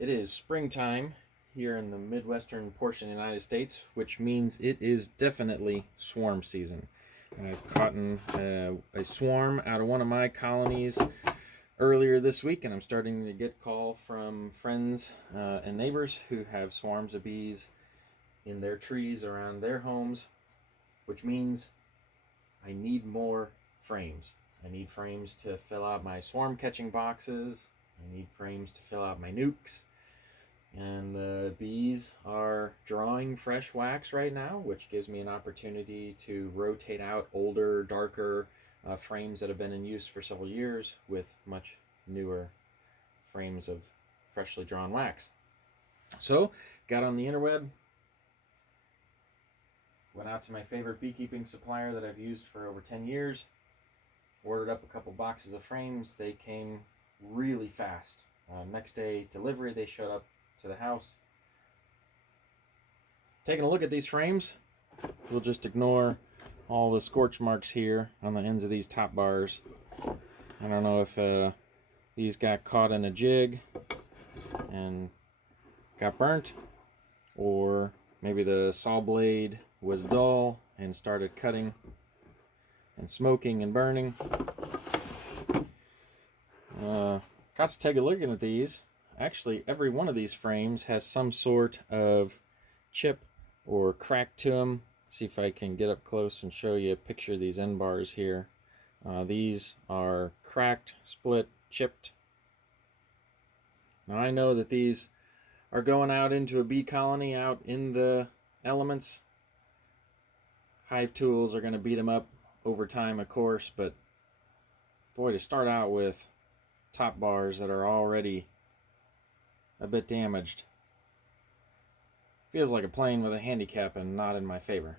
It is springtime here in the Midwestern portion of the United States, which means it is definitely swarm season. I've caught a swarm out of one of my colonies earlier this week, and I'm starting to get call from friends and neighbors who have swarms of bees in their trees around their homes, which means I need more frames. I need frames to fill out my swarm catching boxes. I need frames to fill out my nukes. And the bees are drawing fresh wax right now, which gives me an opportunity to rotate out older, darker frames that have been in use for several years with much newer frames of freshly drawn wax. So, got on the interweb, went out to my favorite beekeeping supplier that I've used for over 10 years, ordered up a couple boxes of frames. They came really fast. Next day delivery, they showed up to the house. Taking a look at these frames, we'll just ignore all the scorch marks here on the ends of these top bars. I don't know if these got caught in a jig and got burnt, or maybe the saw blade was dull and started cutting and smoking and burning. Got to take a look at these. Actually, every one of these frames has some sort of chip or crack to them. See if I can get up close and show you a picture of these end bars here. These are cracked, split, chipped. Now I know that these are going out into a bee colony out in the elements. Hive tools are going to beat them up over time, of course, but boy, to start out with top bars that are already a bit damaged feels like a plane with a handicap and not in my favor.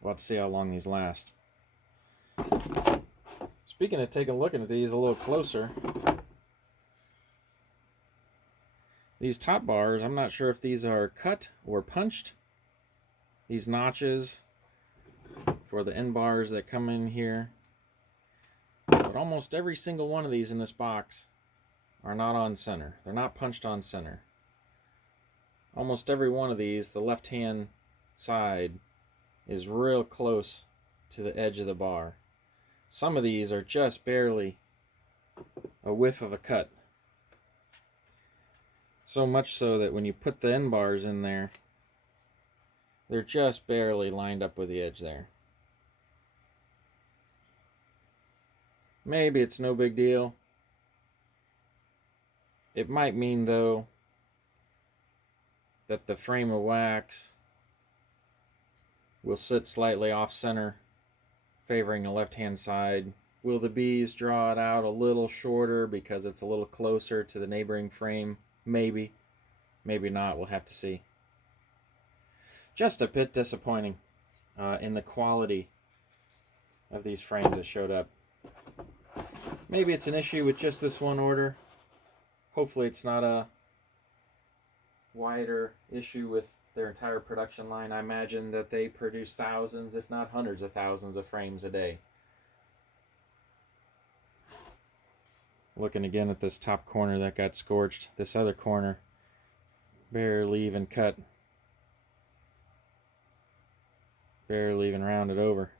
We'll have to see how long these last. Speaking of taking a look at these a little closer, these top bars, I'm not sure if these are cut or punched. These notches for the end bars that come in here, but almost every single one of these in this box are not on center. They're not punched on center. Almost every one of these, the left hand side is real close to the edge of the bar. Some of these are just barely a whiff of a cut. So much so that when you put the end bars in there, they're just barely lined up with the edge there. Maybe it's no big deal. It might mean, though, that the frame of wax will sit slightly off center, favoring the left-hand side. Will the bees draw it out a little shorter because it's a little closer to the neighboring frame? Maybe. Maybe not. We'll have to see. Just a bit disappointing in the quality of these frames that showed up. Maybe it's an issue with just this one order. Hopefully it's not a wider issue with their entire production line. I imagine that they produce thousands, if not hundreds of thousands of frames a day. Looking again at this top corner that got scorched. This other corner, barely even cut. Barely even rounded over.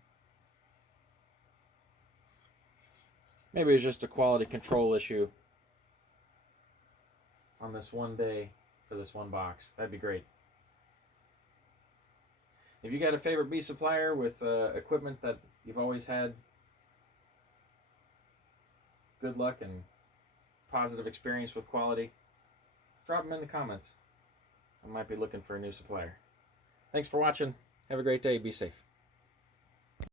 Maybe it's just a quality control issue on this one day for this one box. That'd be great. If you got a favorite bee supplier with equipment that you've always had good luck and positive experience with quality, drop them in the comments. I might be looking for a new supplier. Thanks for watching. Have a great day. Be safe.